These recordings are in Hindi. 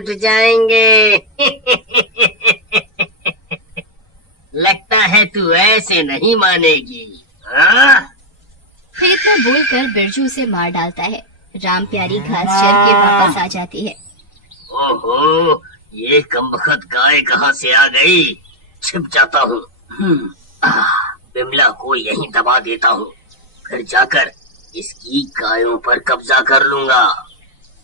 टूट जाएंगे। लगता है तू ऐसे नहीं मानेगी। हाँ? फिर इतना बोलकर बिरजू उसे मार डालता है। राम प्यारी घास चर के वापस आ जाती है। ओहो, ये कमबख्त गाय कहाँ से आ गई? छिप जाता हूँ। बिमला को यहीं दबा देता हूँ, फिर जाकर इसकी गायों पर कब्जा कर लूंगा।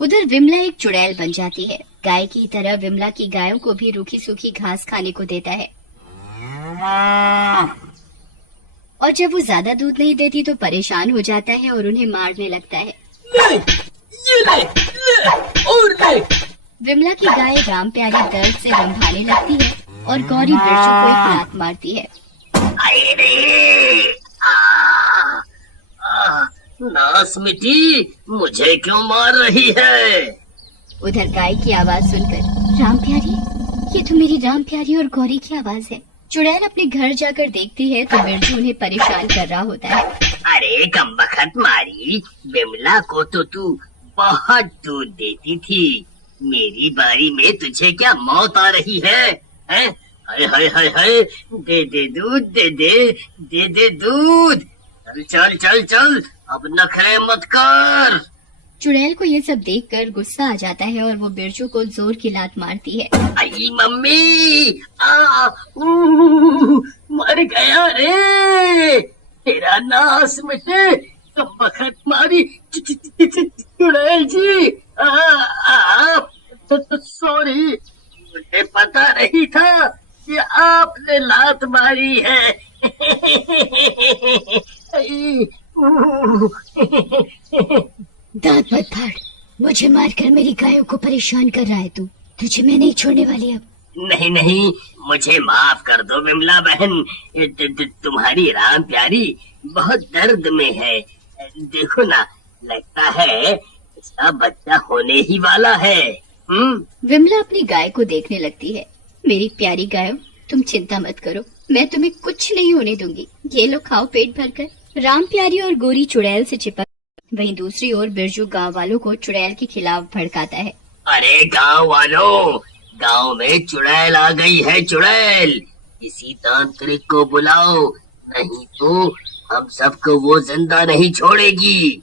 उधर विमला एक चुड़ैल बन जाती है। गाय की तरह विमला की गायों को भी रूखी सूखी घास खाने को देता है, और जब वो ज्यादा दूध नहीं देती तो परेशान हो जाता है और उन्हें मारने लगता है। ले, और ले। विमला की गाय राम प्यारी दर्द से रंभाने लगती है और गौरी बिरजू को एक लात मारती है। नास मिटी, मुझे क्यों मार रही है? उधर गाय की आवाज सुनकर राम प्यारी, ये तो मेरी राम प्यारी और गौरी की आवाज है। चुड़ैल अपने घर जाकर देखती है तो बिरजू उन्हें परेशान कर रहा होता है। अरे कमबख्त मारी, बिमला को तो तू बहुत दूध देती थी, मेरी बारी में तुझे क्या मौत आ रही है? हैं? हाय हाय हाय हाय, दे दे दूध, दे दे दूध। चल चल चल चल, अब नखरे मत कर। चुड़ैल को ये सब देखकर गुस्सा आ जाता है और वो बिरजू को जोर की लात मारती है। आई मम्मी, मर गया रे, तेरा नाश मिटे कमबख्त मारी। चुड़ैल जी, सॉरी, मुझे पता नहीं था कि आपने लात मारी है। दांत मत फाड़, मुझे मारकर मेरी गायों को परेशान कर रहा है तू। तुझे मैं नहीं छोड़ने वाली अब। नहीं नहीं, मुझे माफ कर दो विमला बहन, तुम्हारी राम प्यारी बहुत दर्द में है। देखो ना, लगता है इसका बच्चा होने ही वाला है। विमला अपनी गाय को देखने लगती है। मेरी प्यारी गायों, तुम चिंता मत करो, मैं तुम्हें कुछ नहीं होने दूंगी। ये लो खाओ पेट भरकर। राम प्यारी और गोरी चुड़ैल से चिपक, वहीं दूसरी ओर बिरजू गांव वालों को चुड़ैल के खिलाफ भड़काता है। अरे गांव वालों, गांव में चुड़ैल आ गई है। चुड़ैल, किसी तांत्रिक को बुलाओ, नहीं तो हम सबको वो जिंदा नहीं छोड़ेगी।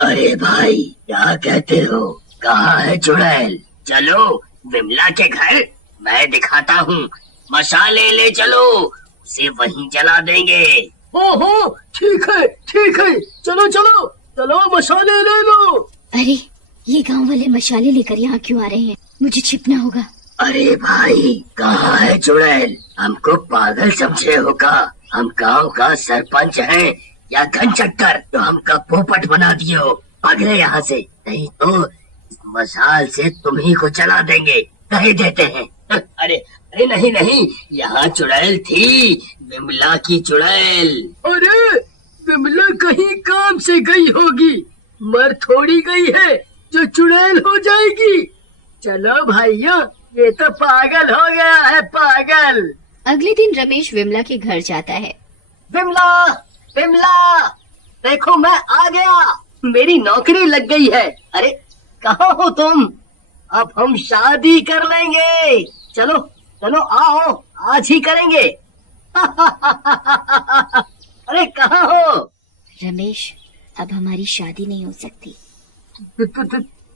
अरे भाई, क्या कहते हो? कहाँ है चुड़ैल? चलो विमला के घर, मैं दिखाता हूँ। मशाले ले चलो, उसे वहीं जला देंगे। ओहो, ठीक है, चलो चलो चलो, मशाले ले लो। अरे, ये गांव वाले मशाले लेकर यहाँ क्यों आ रहे हैं? मुझे छिपना होगा। अरे भाई, कहाँ है चुड़ैल? हमको पागल समझे हो का? हम गांव का सरपंच हैं या घन चक्कर तो हमका पोपट बना दियो। भागले यहाँ से, नहीं तो इस मशाल से तुम्ही को जला देंगे, कह देते हैं। अरे अरे नहीं नहीं, यहाँ चुड़ैल थी, बिमला की चुड़ैल। अरे बिमला कहीं काम से गई होगी, मर थोड़ी गई है जो चुड़ैल हो जाएगी। चलो भैया, ये तो पागल हो गया है, पागल। अगले दिन रमेश विमला के घर जाता है। विमला, विमला, देखो मैं आ गया, मेरी नौकरी लग गई है। अरे कहाँ हो तुम? अब हम शादी कर लेंगे। चलो चलो आओ, आज ही करेंगे। अरे कहाँ हो? रमेश, अब हमारी शादी नहीं हो सकती।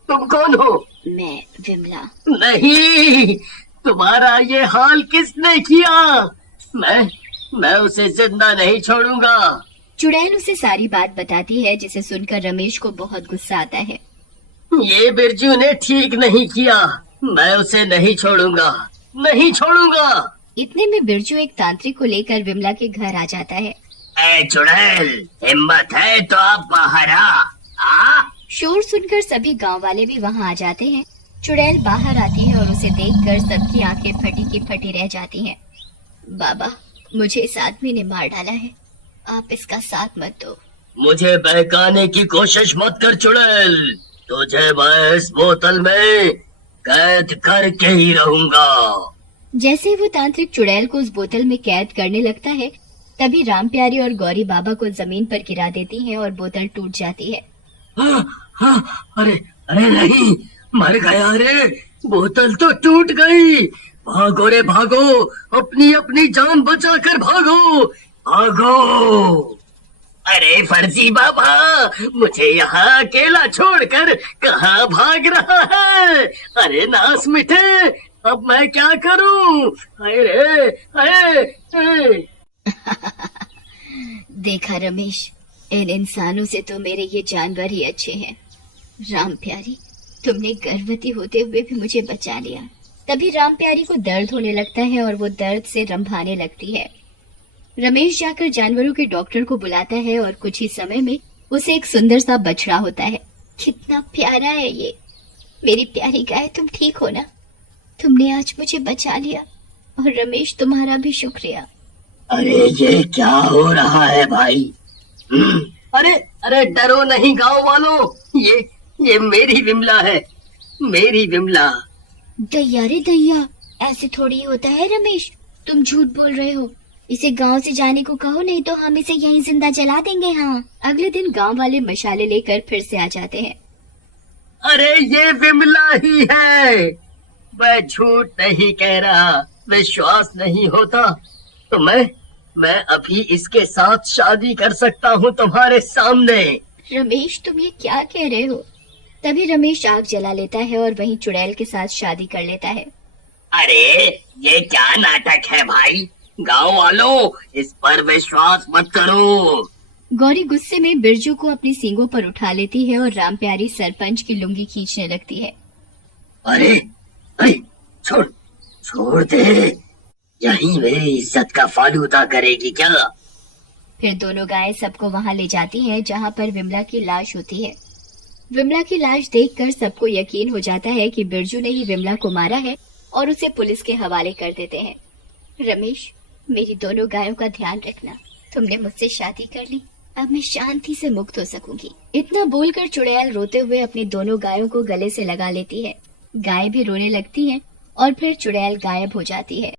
तुम कौन हो? मैं विमला। नहीं, तुम्हारा ये हाल किसने किया? मैं उसे जिंदा नहीं छोड़ूंगा। चुड़ैल उसे सारी बात बताती है, जिसे सुनकर रमेश को बहुत गुस्सा आता है। ये बिरजू ने ठीक नहीं किया, मैं उसे नहीं छोड़ूंगा, नहीं छोड़ूंगा। इतने में बिरजू एक तांत्रिक को लेकर विमला के घर आ जाता है। ए चुड़ैल, हिम्मत है तो आप बाहर आ। शोर सुनकर सभी गांव वाले भी वहां आ जाते हैं। चुड़ैल बाहर आती है और उसे देखकर सबकी आंखें फटी की फटी रह जाती हैं। बाबा, मुझे इस आदमी ने मार डाला है, आप इसका साथ मत दो। मुझे बहकाने की कोशिश मत कर चुड़ैल, तुझे मैं इस बोतल में कैद करके ही रहूंगा। जैसे वो तांत्रिक चुड़ैल को उस बोतल में कैद करने लगता है, तभी राम प्यारी और गौरी बाबा को जमीन पर गिरा देती हैं और बोतल टूट जाती है। अरे अरे नहीं, मर गया रे, बोतल तो टूट गई। भागो रे भागो, अपनी अपनी जान बचाकर भागो, भागो। अरे फर्जी बाबा, मुझे यहाँ अकेला छोड़कर कहाँ भाग रहा है? अरे नास मिठे, अब मैं क्या करूं? हाय रे, हाय, हाय। देखा रमेश, इन इंसानों से तो मेरे ये जानवर ही अच्छे हैं। राम प्यारी, तुमने गर्भवती होते हुए भी मुझे बचा लिया। तभी राम प्यारी को दर्द होने लगता है और वो दर्द से रंभाने लगती है। रमेश जाकर जानवरों के डॉक्टर को बुलाता है और कुछ ही समय में उसे एक सुंदर सा बछड़ा होता है। कितना प्यारा है ये। मेरी प्यारी गाय, तुम ठीक हो ना? तुमने आज मुझे बचा लिया और रमेश तुम्हारा भी शुक्रिया। अरे ये क्या हो रहा है भाई? अरे अरे डरो नहीं गांव वालों, ये मेरी विमला है, मेरी विमला। दैया रे दैया, ऐसे थोड़ी होता है रमेश, तुम झूठ बोल रहे हो। इसे गांव से जाने को कहो, नहीं तो हम इसे यहीं जिंदा जला देंगे। हाँ। अगले दिन गांव वाले मशाले लेकर फिर से आ जाते हैं। अरे ये विमला ही है, मैं झूठ नहीं कह रहा। विश्वास नहीं होता तो मैं अभी इसके साथ शादी कर सकता हूँ तुम्हारे सामने। रमेश, तुम ये क्या कह रहे हो? तभी रमेश आग जला लेता है और वहीं चुड़ैल के साथ शादी कर लेता है। अरे ये क्या नाटक है भाई? गांव वालों, इस पर विश्वास मत करो। गौरी गुस्से में बिरजू को अपनी सींगों पर उठा लेती है और राम प्यारी सरपंच की लुंगी खींचने लगती है। अरे अरे छोड़ दे, यही मेरी इज्जत का फालूदा करेगी क्या? फिर दोनों गायें सबको वहां ले जाती हैं जहां पर विमला की लाश होती है। विमला की लाश देखकर सबको यकीन हो जाता है कि बिरजू ने ही विमला को मारा है और उसे पुलिस के हवाले कर देते हैं। रमेश, मेरी दोनों गायों का ध्यान रखना। तुमने मुझसे शादी कर ली, अब मैं शांति से मुक्त हो सकूंगी। इतना बोलकर चुड़ैल रोते हुए अपनी दोनों गायों को गले से लगा लेती है। गाय भी रोने लगती हैं और फिर चुड़ैल गायब हो जाती है।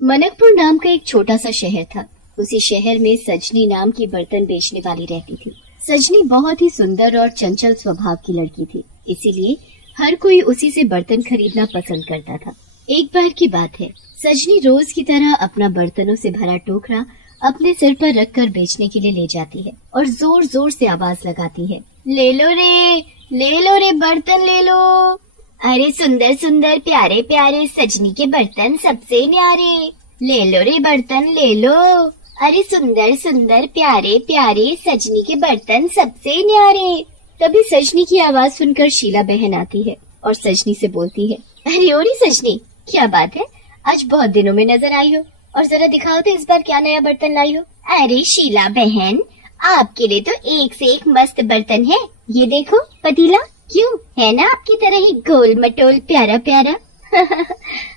मनकपुर नाम का एक छोटा सा शहर था। उसी शहर में सजनी नाम की बर्तन बेचने वाली रहती थी। सजनी बहुत ही सुंदर और चंचल स्वभाव की लड़की थी, इसीलिए हर कोई उसी से बर्तन खरीदना पसंद करता था। एक बार की बात है, सजनी रोज की तरह अपना बर्तनों से भरा टोकरा अपने सिर पर रखकर बेचने के लिए ले जाती है और जोर जोर से आवाज लगाती है, ले लो रे बर्तन ले लो। अरे सुंदर सुंदर प्यारे प्यारे सजनी के बर्तन सबसे न्यारे, ले लो रे बर्तन ले लो। अरे सुंदर सुंदर प्यारे प्यारे सजनी के बर्तन सबसे न्यारे। तभी सजनी की आवाज सुनकर शीला बहन आती है और सजनी से बोलती है, अरे ओरी सजनी, क्या बात है, आज बहुत दिनों में नजर आई हो, और जरा दिखाओ तो इस बार क्या नया बर्तन लाई हो। अरे शीला बहन, आपके लिए तो एक से एक मस्त बर्तन है। ये देखो पतीला, क्यों है ना आपकी तरह ही गोल मटोल प्यारा प्यारा।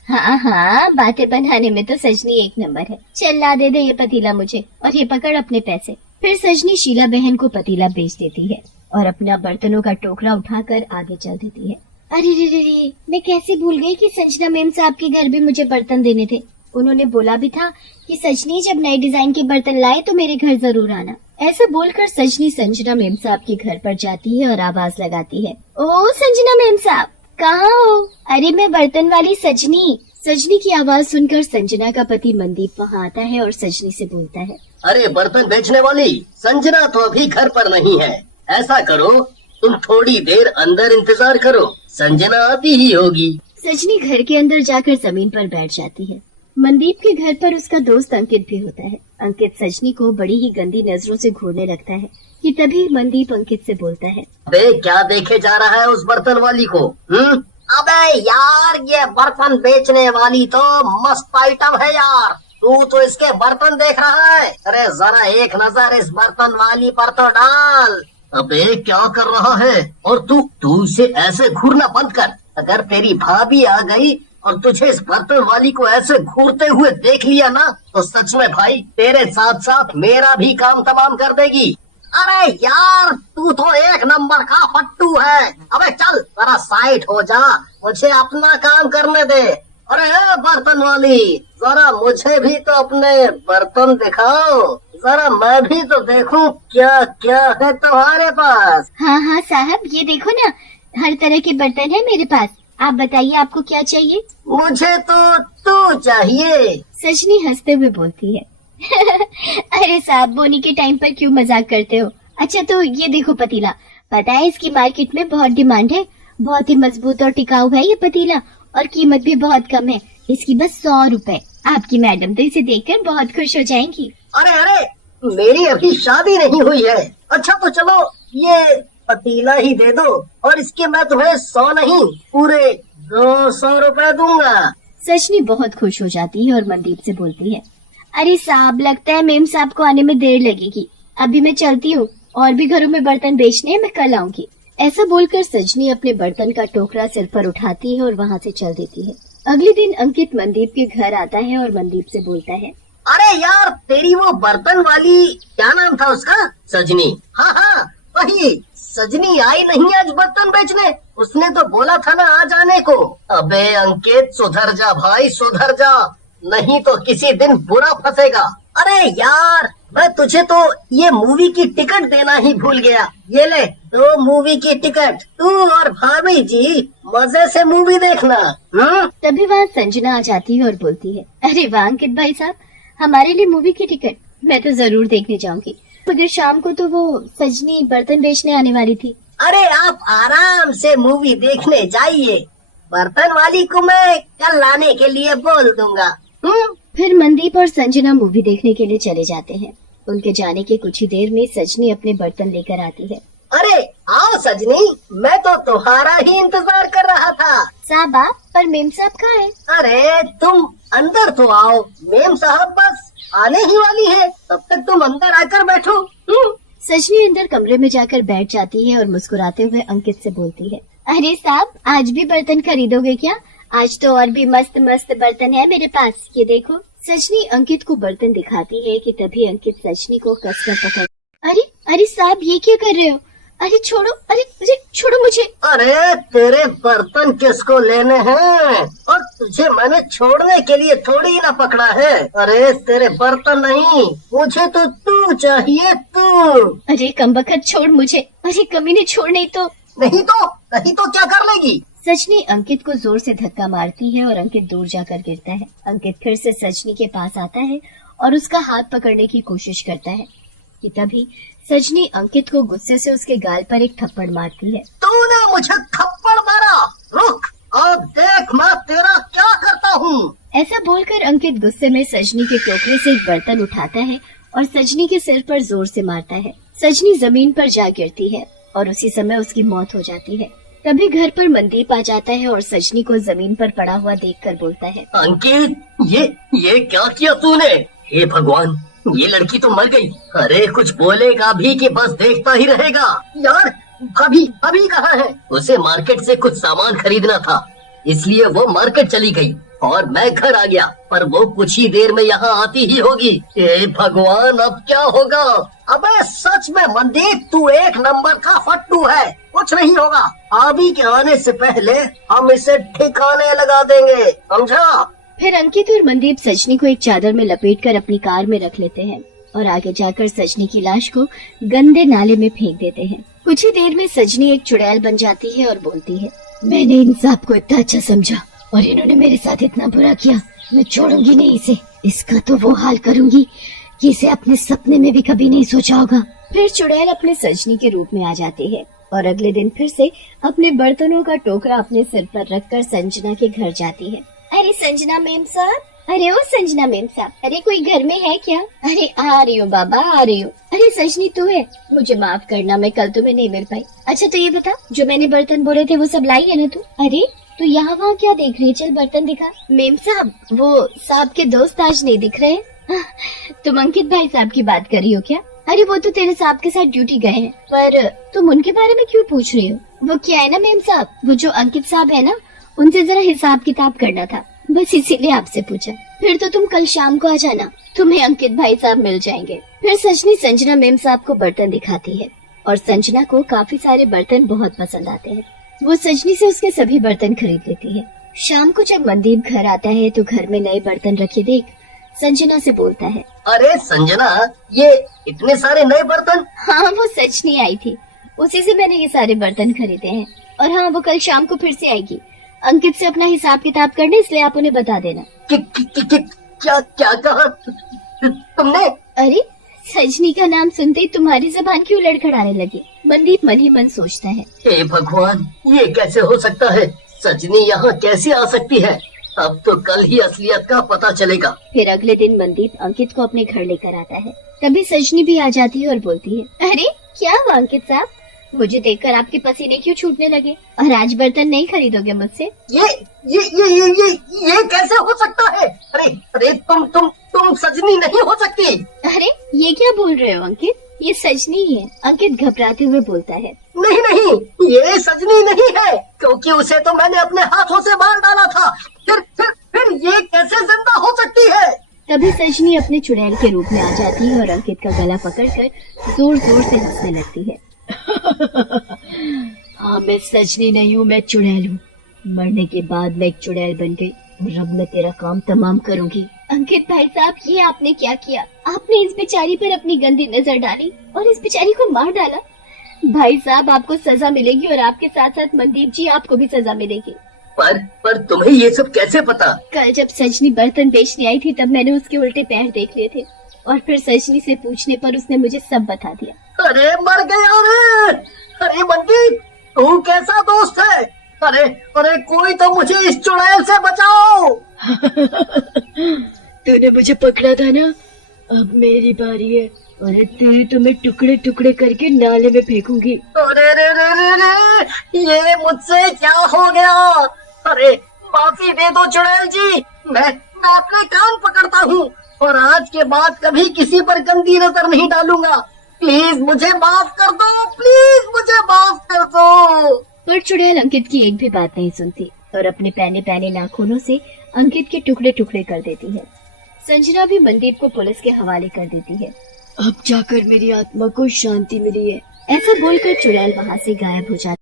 हाँ, बातें बनाने में तो सजनी एक नंबर है। चल ला दे ये पतीला मुझे, और ये पकड़ अपने पैसे। फिर सजनी शीला बहन को पतीला बेच देती है और अपना बर्तनों का टोकरा उठाकर आगे चल देती है। अरे रे, मैं कैसे भूल गई कि संजना मैम साहब के घर भी मुझे बर्तन देने थे। उन्होंने बोला भी था कि सजनी जब नए डिजाइन के बर्तन लाए तो मेरे घर जरूर आना। ऐसा बोलकर सजनी संजना मैम साहब के घर पर जाती है और आवाज लगाती है, ओ संजना मैम साहब, कहाँ हो? अरे मैं बर्तन वाली सजनी। सजनी की आवाज सुनकर संजना का पति मनदीप वहाँ आता है और सजनी से बोलता है, अरे बर्तन बेचने वाली, संजना तो अभी घर पर नहीं है। ऐसा करो, तुम थोड़ी देर अंदर इंतजार करो, संजना आती ही होगी। सजनी घर के अंदर जाकर जमीन पर बैठ जाती है। मनदीप के घर पर उसका दोस्त अंकित भी होता है। अंकित सजनी को बड़ी ही गंदी नजरों से घूरने लगता है कि तभी मनदीप अंकित से बोलता है, अबे क्या देखे जा रहा है उस बर्तन वाली को? अबे यार, ये बर्तन बेचने वाली तो मस्त आइटम है यार, तू तो इसके बर्तन देख रहा है। अरे जरा एक नजर इस बर्तन वाली पर तो डाल। अबे क्या कर रहा है? और तू इसे ऐसे घूरना बंद कर। अगर तेरी भाभी आ गई और तुझे इस बर्तन वाली को ऐसे घूरते हुए देख लिया ना, तो सच में भाई तेरे साथ साथ मेरा भी काम तमाम कर देगी। अरे यार, तू तो एक नंबर का फट्टू है। अबे चल जरा साइड हो जा, मुझे अपना काम करने दे। अरे बर्तन वाली, जरा मुझे भी तो अपने बर्तन दिखाओ, जरा मैं भी तो देखूं क्या क्या है तुम्हारे पास। हाँ साहब, ये देखो ना, हर तरह के बर्तन है मेरे पास। आप बताइए आपको क्या चाहिए? मुझे तो तू चाहिए। सजनी हंसते हुए बोलती है अरे साहब, बोनी के टाइम पर क्यों मजाक करते हो? अच्छा तो ये देखो पतीला, पता है इसकी मार्केट में बहुत डिमांड है, बहुत ही मजबूत और टिकाऊ है ये पतीला, और कीमत भी बहुत कम है, इसकी बस 100 रुपए। आपकी मैडम तो इसे देखकर बहुत खुश हो जाएंगी। अरे अरे, मेरी अभी शादी नहीं हुई है। अच्छा तो चलो ये पतीला ही दे दो, और इसके मैं तुम्हें 100 नहीं पूरे 200 रुपए दूंगा। सजनी बहुत खुश हो जाती है और मनदीप से बोलती है, अरे साहब, लगता है मेम साहब को आने में देर लगेगी, अभी मैं चलती हूँ, और भी घरों में बर्तन बेचने हैं, मैं कल आऊंगी। ऐसा बोलकर सजनी अपने बर्तन का टोकरा सिर पर उठाती है और वहाँ से चल देती है। अगले दिन अंकित मनदीप के घर आता है और मनदीप से बोलता है, अरे यार, तेरी वो बर्तन वाली क्या नाम था उसका? सजनी। हाँ हाँ वही, सजनी आई नहीं आज बर्तन बेचने, उसने तो बोला था ना आज आने को। अबे अंकित, सुधर जा भाई, सुधर जा, नहीं तो किसी दिन बुरा फंसेगा। अरे यार, मैं तुझे तो ये मूवी की टिकट देना ही भूल गया, ये ले 2 मूवी की टिकट, तू और भाभी जी मजे से मूवी देखना। तभी वहाँ संजना आ जाती है और बोलती है, अरे वाह अंकित भाई साहब, हमारे लिए मूवी की टिकट, मैं तो जरूर देखने जाऊंगी, मगर शाम को तो वो सजनी बर्तन बेचने आने वाली थी। अरे आप आराम से मूवी देखने जाइए, बर्तन वाली को मैं कल लाने के लिए बोल दूंगा। फिर मनदीप और संजना मूवी देखने के लिए चले जाते हैं। उनके जाने के कुछ ही देर में सजनी अपने बर्तन लेकर आती है। अरे आओ सजनी, मैं तो तुम्हारा ही इंतजार कर रहा था। साहब आप, पर मेम साहब कहाँ है? अरे तुम अंदर तो आओ, मेम साहब बस आने ही वाली है, तब तक तुम अंदर आकर बैठो। सजनी अंदर कमरे में जाकर बैठ जाती है और मुस्कुराते हुए अंकित से बोलती है, अरे साहब, आज भी बर्तन खरीदोगे क्या? आज तो और भी मस्त मस्त बर्तन है मेरे पास, ये देखो। सजनी अंकित को बर्तन दिखाती है कि तभी अंकित सजनी को कसकर पकड़, अरे अरे साहब, ये क्या कर रहे हो? अरे छोड़ो, अरे छोड़ो मुझे। अरे तेरे बर्तन किसको लेने हैं, और तुझे मैंने छोड़ने के लिए थोड़ी ही ना पकड़ा है। अरे तेरे बर्तन नहीं, मुझे तो तू चाहिए, तू। अरे कमबख्त, छोड़ मुझे, अरे कमीने छोड़, नहीं तो क्या कर लेगी? सजनी अंकित को जोर से धक्का मारती है और अंकित दूर जाकर गिरता है। अंकित फिर से सजनी के पास आता है और उसका हाथ पकड़ने की कोशिश करता है कि तभी सजनी अंकित को गुस्से से उसके गाल पर एक थप्पड़ मारती है। तूने मुझे थप्पड़ मारा, रुक, अब देख मैं तेरा क्या करता हूँ। ऐसा बोलकर अंकित गुस्से में सजनी के टोकरे से एक बर्तन उठाता है और सजनी के सिर पर जोर से मारता है। सजनी जमीन पर जा गिरती है और उसी समय उसकी मौत हो जाती है। तभी घर पर मनदीप आ जाता है और सजनी को जमीन पर पड़ा हुआ देखकर बोलता है, अंकित, ये क्या किया तूने? हे भगवान, ये लड़की तो मर गई। अरे कुछ बोलेगा भी कि बस देखता ही रहेगा। यार भाभी कहाँ है? उसे मार्केट से कुछ सामान खरीदना था, इसलिए वो मार्केट चली गई और मैं घर आ गया, पर वो कुछ ही देर में यहाँ आती ही होगी। हे भगवान, अब क्या होगा? अबे सच में मनदीप, तू 1 नंबर का फट्टू है, कुछ नहीं होगा। भाभी के आने से पहले हम इसे ठिकाने लगा देंगे, समझा? फिर अंकित और मनदीप सजनी को एक चादर में लपेटकर अपनी कार में रख लेते हैं और आगे जाकर सजनी की लाश को गंदे नाले में फेंक देते हैं। कुछ ही देर में सजनी एक चुड़ैल बन जाती है और बोलती है, मैंने इन सब को इतना अच्छा समझा और इन्होंने मेरे साथ इतना बुरा किया, मैं छोड़ूंगी नहीं इसे। इसका तो वो हाल करूंगी कि इसे अपने सपने में भी कभी नहीं सोचा होगा। फिर चुड़ैल अपने सजनी के रूप में आ जाती है और अगले दिन फिर से अपने बर्तनों का टोकरा अपने सिर पर रखकर संजना के घर जाती है। अरे संजना मेम साहब, अरे ओ संजना मेम साहब, अरे कोई घर में है क्या? अरे आ रही हो बाबा, आ रही हो। अरे सजनी तू है, मुझे माफ करना, मैं कल तुम्हें नहीं मिल पाई। अच्छा तो ये बता, जो मैंने बर्तन बोले थे वो सब लाई है ना तू? अरे तू यहाँ वहाँ क्या देख रही है, चल बर्तन दिखा। मेम साहब, वो साहब के दोस्त आज नहीं दिख रहे। तुम अंकित भाई साहब की बात कर रही हो क्या? अरे वो तो तेरे साहब के साथ ड्यूटी गए हैं, पर तुम उनके बारे में क्यों पूछ रही हो? वो क्या है ना मेम साहब, वो जो अंकित साहब है ना, उनसे जरा हिसाब किताब करना था, बस इसीलिए आपसे पूछा। फिर तो तुम कल शाम को आ जाना, तुम्हें अंकित भाई साहब मिल जाएंगे। फिर सजनी संजना मेम साहब को बर्तन दिखाती है और संजना को काफी सारे बर्तन बहुत पसंद आते हैं। वो सजनी से उसके सभी बर्तन खरीद लेती है। शाम को जब मनदीप घर आता है तो घर में नए बर्तन रखे देख संजना से बोलता है, अरे संजना, ये इतने सारे नए बर्तन? हाँ वो सजनी आई थी, उसी से मैंने ये सारे बर्तन खरीदे हैं। और हाँ वो कल शाम को फिर से आएगी, अंकित से अपना हिसाब किताब करने, इसलिए आप उन्हें बता देना। क्या क्या कहा तुमने? अरे सजनी का नाम सुनते ही तुम्हारी जबान क्यों लड़खड़ाने लगी? मनदीप मन ही मन सोचता है। हे भगवान, ये कैसे हो सकता है? सजनी यहाँ कैसे आ सकती है? अब तो कल ही असलियत का पता चलेगा। फिर अगले दिन मनदीप अंकित को अपने घर लेकर आता है। तभी सजनी भी आ जाती है और बोलती है, अरे क्या हुआ अंकित साहब, मुझे देखकर आपके पसीने क्यों छूटने लगे? और आज बर्तन नहीं खरीदोगे मुझसे? ये कैसे हो सकता है? अरे अरे तुम सजनी नहीं हो सकती। अरे ये क्या बोल रहे हो अंकित, ये सजनी है। अंकित घबराते हुए बोलता है। नहीं, ये सजनी नहीं है, क्योंकि उसे तो मैंने अपने हाथों से मार डाला था। फिर ये कैसे जिंदा हो सकती है? तभी सजनी अपने चुड़ैल के रूप में आ जाती है और अंकित का गला पकड़कर जोर जोर से हंसने लगती है। हाँ, मैं सजनी नहीं हूँ, मैं चुड़ैल हूँ। मरने के बाद मैं एक चुड़ैल बन गई और अब मैं तेरा काम तमाम करूँगी। अंकित भाई साहब, ये आपने क्या किया? आपने इस बेचारी पर अपनी गंदी नजर डाली और इस बेचारी को मार डाला। भाई साहब, आपको सजा मिलेगी और आपके साथ साथ मनदीप जी, आपको भी सजा मिलेगी। पर तुम्हें ये सब कैसे पता? कल जब सजनी बर्तन बेचने आई थी तब मैंने उसके उल्टे पैर देख लिए थे और फिर सजनी से पूछने पर उसने मुझे सब बता दिया। अरे मर गया रे! अरे मनदीप, तू कैसा दोस्त है? अरे कोई तो मुझे इस चुड़ैल से बचाओ। तूने मुझे पकड़ा था ना, अब मेरी बारी है। अरे तेरे तो मैं टुकड़े टुकड़े करके नाले में फेंकूंगी। अरे रे, ये मुझसे क्या हो गया? अरे माफी दे दो चुड़ैल जी, मैं अपने कान पकड़ता हूँ और आज के बाद कभी किसी पर गंदी नजर नहीं डालूंगा। प्लीज मुझे माफ कर दो, प्लीज मुझे माफ कर दो। पर चुड़ैल अंकित की एक भी बात नहीं सुनती और अपने पैने पैने नाखूनों से अंकित के टुकड़े टुकड़े कर देती है। संजना भी मनदीप को पुलिस के हवाले कर देती है। अब जाकर मेरी आत्मा को शांति मिली है। ऐसा बोलकर चुड़ैल वहाँ से गायब हो जाती है।